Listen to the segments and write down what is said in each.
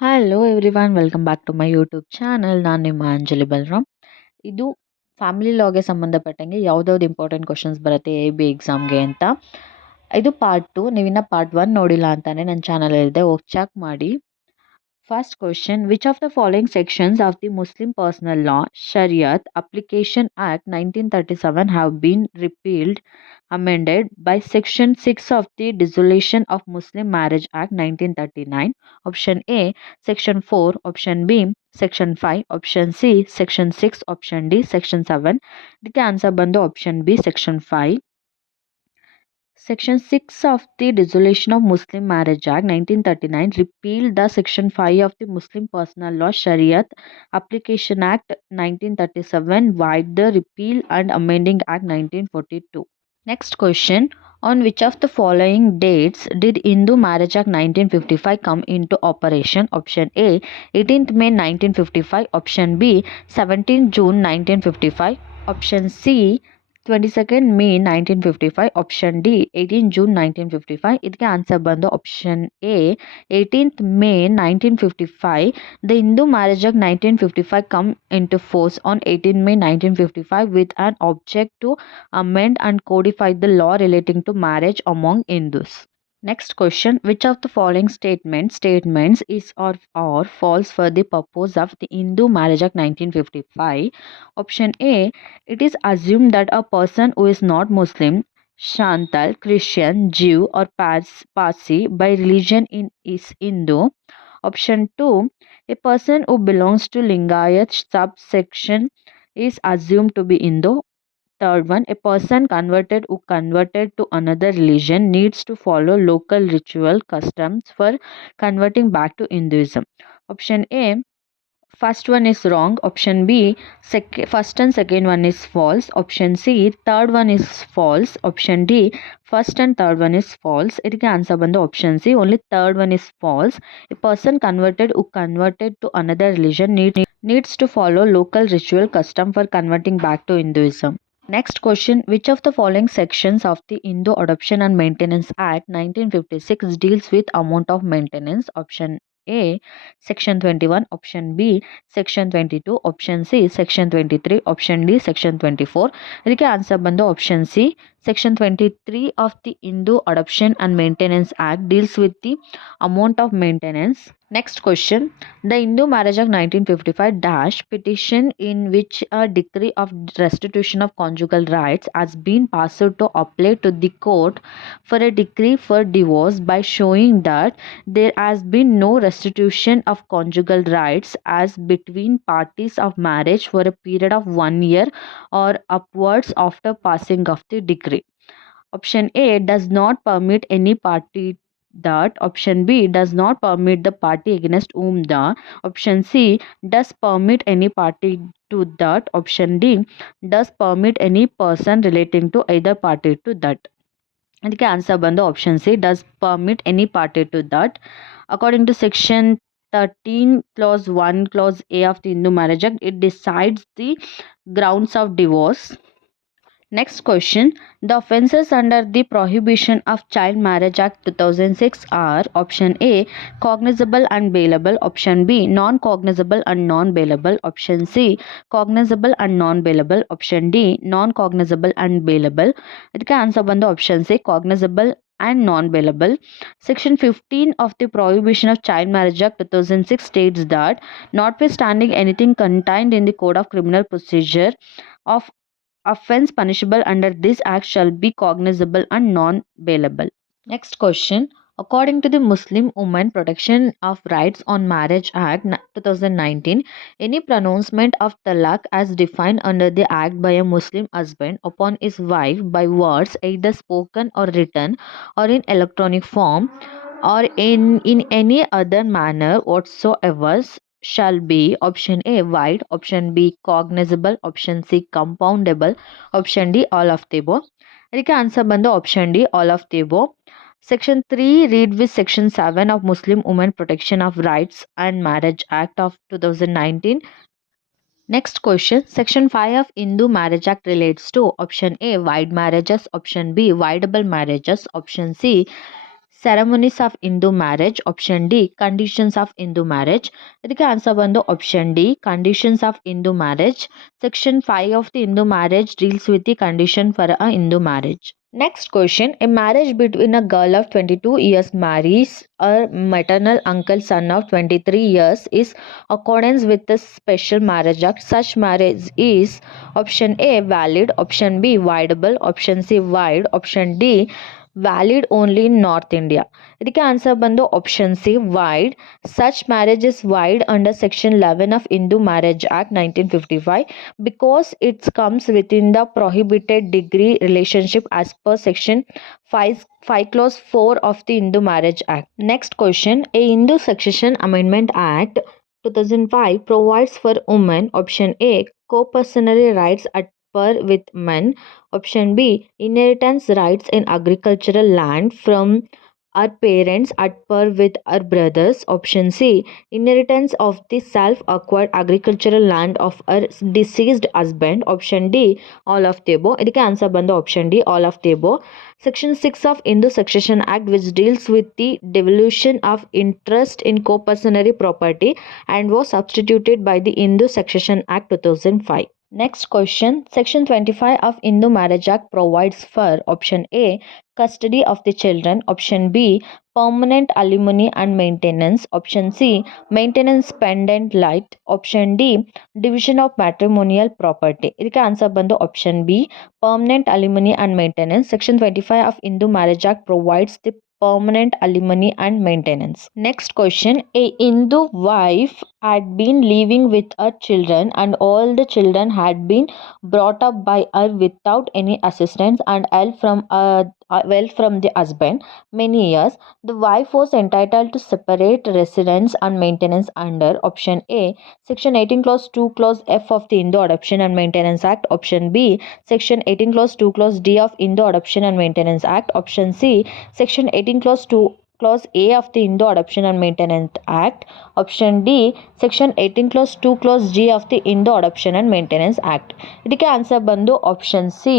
Hello everyone, welcome back to my YouTube channel. ನಾನು ನಿಮ್ಮ ಅಂಜಲಿ ಬಲ್ರಾಮ್. ಇದು ಫ್ಯಾಮಿಲಿ ಲಾಗೆ ಸಂಬಂಧಪಟ್ಟಂಗೆ ಯಾವ್ದಾವ್ದು ಇಂಪಾರ್ಟೆಂಟ್ ಕ್ವಶನ್ಸ್ ಬರುತ್ತೆ AIBE ಎಕ್ಸಾಮ್ಗೆ ಅಂತ. ಇದು ಪಾರ್ಟ್ 2. ನೀವಿನ್ನ ಪಾರ್ಟ್ 1 ನೋಡಿಲ್ಲ ಅಂತಾನೆ ನನ್ನ ಚಾನಲ್ ಇದೆ, ಹೋಗಿ ಚೆಕ್ ಮಾಡಿ. First question: which of the following sections of the Muslim Personal Law Shariat Application Act 1937 have been repealed, amended by Section 6 of the Dissolution of Muslim Marriage Act 1939? Option A, Section 4, Option B, Section 5, Option C, Section 6, Option D, Section 7. The answer ಬಂದು Option B, Section 5. Section 6 of the Dissolution of Muslim Marriage Act 1939 repealed the Section 5 of the Muslim Personal Law Shariat Application Act 1937 while the Repeal and Amending Act 1942. Next question: on which of the following dates did Hindu Marriage Act 1955 come into operation? Option A, 18th May 1955. Option B, 17th June 1955. Option C, 22nd May 1955. Option D, 18th June 1955. ಇದಕ್ಕೆ answer ಬಂದು option A, 18th May 1955. The Hindu Marriage Act 1955 come into force on 18th May 1955 with an object to amend and codify the law relating to marriage among Hindus. Next question: which of the following statements is or false for the purpose of the Hindu Marriage Act 1955? Option A, it is assumed that a person who is not Muslim, Shantal, Christian, Jew or Parsi by religion is Hindu. Option 2, a person who belongs to Lingayat subsection is assumed to be Hindu. Third one, a person who converted to another religion needs to follow local ritual customs for converting back to Hinduism. Option A, first one is wrong. Option B, first and second one is false. Option C, third one is false. Option D, first and third one is false. ಇದಕ್ಕೆ answer ಬಂದು option C, only third one is false. A person who converted to another religion needs to follow local ritual custom for converting back to Hinduism. Next question: which of the following sections of the Hindu Adoption and Maintenance Act 1956 deals with amount of maintenance? Option A, Section 21. Option B, Section 22. Option C, Section 23. Option D, Section 24. ಇದಕ್ಕೆ answer ಬಂದು Option C, Section 23 of the Hindu Adoption and Maintenance Act deals with the amount of maintenance. Next question: the Hindu Marriage Act 1955 dash petition in which a decree of restitution of conjugal rights has been passed to apply to the court for a decree for divorce by showing that there has been no restitution of conjugal rights as between parties of marriage for a period of 1 year or upwards after passing of the decree. Option A does not permit any party that. Option B does not permit the party against whom the. Option C does permit any party to that. Option D does permit any person relating to either party to that. ಇದಕ್ಕೆ answer ಬಂದು option C, does permit any party to that. According to section 13 clause 1 clause A of the Hindu Marriage Act, it decides the grounds of divorce. Next question: the offences under the Prohibition of Child Marriage Act 2006 are: Option A, cognizable and bailable. Option B, non-cognizable and non-bailable. Option C, cognizable and non-bailable. Option D, non-cognizable and bailable. ಇದಕ್ಕೆ answer ಬಂದು option C, cognizable and non-bailable. Section 15 of the Prohibition of Child Marriage Act 2006 states that notwithstanding anything contained in the Code of Criminal Procedure of offense punishable under this act shall be cognizable and non-bailable. Next question: according to the Muslim Women Protection of Rights on Marriage Act 2019, any pronouncement of talaq as defined under the act by a Muslim husband upon his wife by words either spoken or written or in electronic form or in any other manner whatsoever shall be: Option A, void. Option B, cognizable. Option C, compoundable. Option D, all of the above. ಇದಕ್ಕೆ answer ಬಂದು option D, all of the above. Section 3 read with Section 7 of Muslim Women Protection of Rights and Marriage Act of 2019. Next question: Section 5 of Hindu Marriage Act relates to: Option A, void marriages. Option B, voidable marriages. Option C, ceremonies of Hindu marriage. Option D conditions of Hindu marriage. ಇದಕ್ಕೆ answer ಬಂದು option D conditions of Hindu marriage. Section 5 of the Hindu marriage deals with the condition for a Hindu marriage. Next question. A marriage between a girl of 22 years marries a maternal uncle son of 23 years is accordance with the special marriage act. Such marriage is option A valid, option B voidable, option C void, option D valid only in North India. ಇದಕ್ಕೆ answer ಬಂದು option C wide. Such marriage is wide under section 11 of Hindu Marriage Act 1955 because it comes within the prohibited degree relationship as per section 5 clause 4 of the Hindu Marriage Act. Next question. A Hindu Succession Amendment Act 2005 provides for women option A co-personary rights at par with men, option B inheritance rights in agricultural land from our parents at par with our brothers, option C inheritance of the self acquired agricultural land of our deceased husband, option D all of the above. ಇದಕ್ಕೆ answer ಬಂದು option D all of the above. Section 6 of Hindu Succession Act which deals with the devolution of interest in co-personary property and was substituted by the Hindu Succession Act 2005. Next question. Section 25 of Hindu Marriage Act provides for option A custody of the children, option B permanent alimony and maintenance, option C maintenance pendant light, option D division of matrimonial property. ಇದಕ್ಕೆ answer ಬಂದು option B permanent alimony and maintenance. Section 25 of Hindu Marriage Act provides the permanent alimony and maintenance. Next question. A Hindu wife had been living with her children and all the children had been brought up by her without any assistance and help from the husband many years. The wife was entitled to separate residence and maintenance under option A section 18 clause 2 clause F of the Hindu Adoption and Maintenance Act, option B section 18 clause 2 clause D of Hindu Adoption and Maintenance Act, option C section 18 clause 2 clause A of the Hindu Adoption and Maintenance Act, option D section 18 clause 2 clause G of the Hindu Adoption and Maintenance Act. ಇದಕ್ಕೆ answer ಬಂದು option C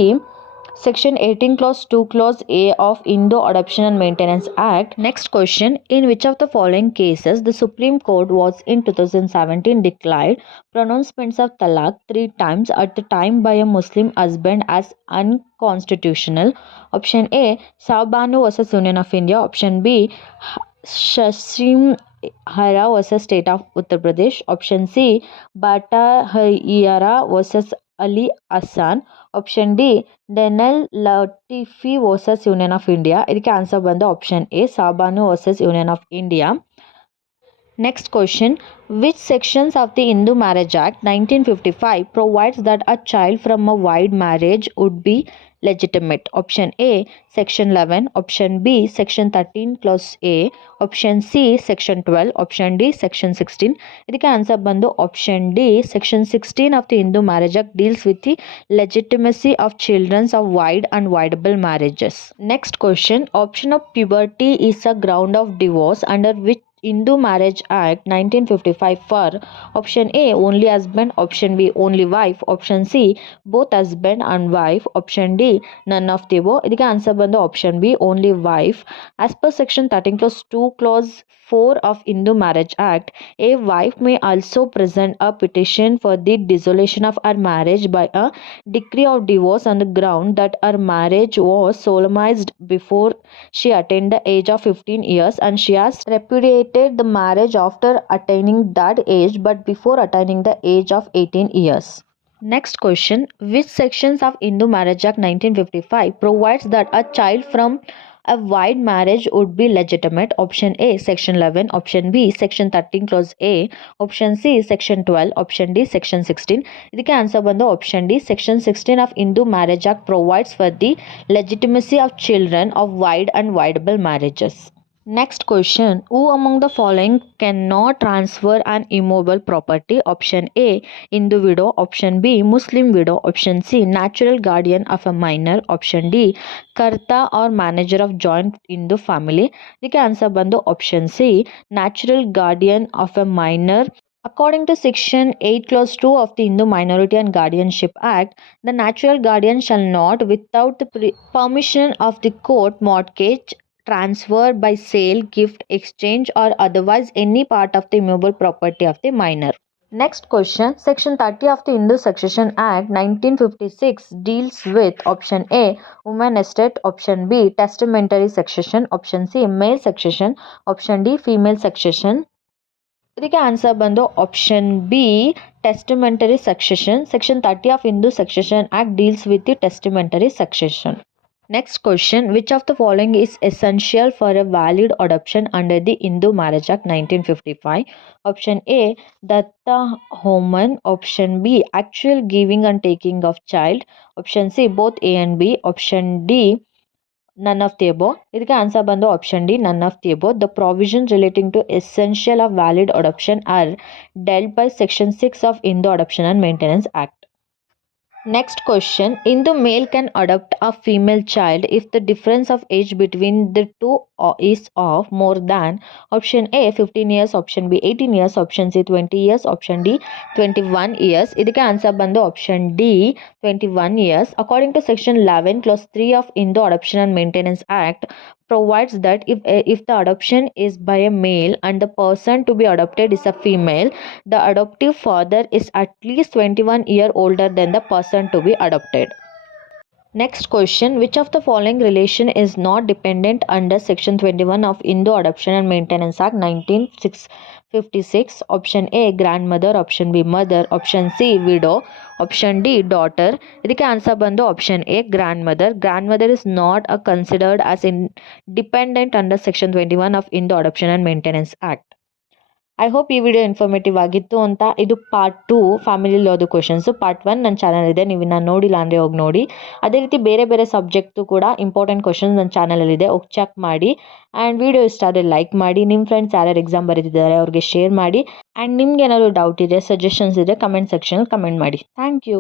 section 18 clause 2 clause A of Hindu Adoption and Maintenance Act. Next question. In which of the following cases the Supreme Court was in 2017 declared pronouncements of talaq 3 times at the time by a Muslim husband as unconstitutional? Option A Saubanu versus Union of India, option B Shashim Hara versus State of Uttar Pradesh, option C Bata Hayara versus Ali Hassan, option D Denel Latifi versus Union of India. ಇದಕ್ಕೆ answer ಬಂದು option A Shabano versus Union of India. Next question. Which sections of the Hindu Marriage Act 1955 provides that a child from a wide marriage would be legitimate? Option A section 11, option B section 13 clause A, option C section 12, option D section 16. ಇದಕ್ಕೆ answer ಬಂದು option D section 16 of the Hindu Marriage Act deals with the legitimacy of children of wide and voidable marriages. Next question. Option of puberty is a ground of divorce under which Hindu Marriage Act 1955 for option A only husband, option B only wife, option C both husband and wife, option D none of the above. ಇದಕ್ಕೆ answer ಬಂದು option B only wife. As per section 13 clause 2 clause 4 of Hindu Marriage Act, a wife may also present a petition for the dissolution of her marriage by a decree of divorce on the ground that her marriage was solemnized before she attained the age of 15 years and she has repudiated the marriage after attaining that age but before attaining the age of 18 years. Next question. Which sections of Hindu Marriage Act 1955 provides that a child from a wide marriage would be legitimate? Option A section 11, option B section 13 clause A, option C section 12, option D section 16. ಇದಕ್ಕೆ answer ಬಂದು option D section 16 of Hindu Marriage Act provides for the legitimacy of children of wide and voidable marriages. Next question. Who among the following cannot transfer an immobile property? Option A Hindu widow, option B Muslim widow, option C natural guardian of a minor, option D karta or manager of joint Hindu family. ಇದಕ್ಕೆ answer ಬಂದು option C natural guardian of a minor. According to section 8 clause 2 of the Hindu Minority and Guardianship Act, the natural guardian shall not without the permission of the court mortgage, transfer, by sale, gift, exchange, or otherwise any part of the immovable property of the minor. Next question. Section 30 of the Hindu Succession Act 1956 deals with option A, woman estate, option B, testamentary succession, option C, male succession, option D, female succession. ಇದಕ್ಕೆ answer ಬಂದು option B, testamentary succession. Section 30 of Hindu succession act deals with the testamentary succession. Next question. Which of the following is essential for a valid adoption under the Hindu Marriage Act 1955? Option A, Datta Homan. Option B, actual giving and taking of child. Option C, both A and B. Option D, none of the above. ಇದಕ್ಕೆ answer ಬಂದು option D, none of the above. The provisions relating to essential of valid adoption are dealt by section 6 of Hindu Adoption and Maintenance Act. Next question. Hindu male can adopt a female child if the difference of age between the two is of more than option A 15 years, option B 18 years, option C 20 years, option D 21 years. ಇದಕ್ಕೆ answer ಬಂದು option D, 21 years. According to section 11 clause 3 of Hindu Adoption and Maintenance Act provides that if the adoption is by a male and the person to be adopted is a female, the adoptive father is at least 21 years older than the person to be adopted. Next question. Which of the following relation is not dependent under section 21 of Hindu Adoption and Maintenance Act 1956? Option A, grandmother, option B, mother, option C, widow, option D, daughter. ಇದಕ್ಕೆ answer ಬಂದು option A, grandmother. Grandmother is not considered as independent under section 21 of Hindu Adoption and Maintenance Act. I hope ಈ video informative ಆಗಿತ್ತು ಅಂತ. ಇದು part 2 family ಲಾದು questions. Part 1 ನನ್ನ channel ಇದೆ, ನೀವು ನಾನು ನೋಡಿಲ್ಲ ಅಂದರೆ ಹೋಗಿ ನೋಡಿ. ಅದೇ ರೀತಿ ಬೇರೆ ಬೇರೆ ಸಬ್ಜೆಕ್ಟು ಕೂಡ ಇಂಪಾರ್ಟೆಂಟ್ ಕ್ವೆಶನ್ಸ್ ನನ್ನ ಚಾನಲಲ್ಲಿದೆ, ಹೋಗಿ ಚೆಕ್ ಮಾಡಿ. ಆ್ಯಂಡ್ ವಿಡಿಯೋ ಇಷ್ಟ ಆದರೆ ಲೈಕ್ ಮಾಡಿ, ನಿಮ್ಮ ಫ್ರೆಂಡ್ಸ್ ಯಾರ್ಯಾರು ಎಕ್ಸಾಮ್ ಬರೀತಿದ್ದಾರೆ ಅವ್ರಿಗೆ ಶೇರ್ ಮಾಡಿ. ಆ್ಯಂಡ್ ನಿಮ್ಗೆ ಏನಾದರೂ ಡೌಟ್ ಇದೆ, ಸಜೆಷನ್ಸ್ ಇದೆ, ಕಮೆಂಟ್ ಸೆಕ್ಷನಲ್ಲಿ ಕಮೆಂಟ್ ಮಾಡಿ. Thank you.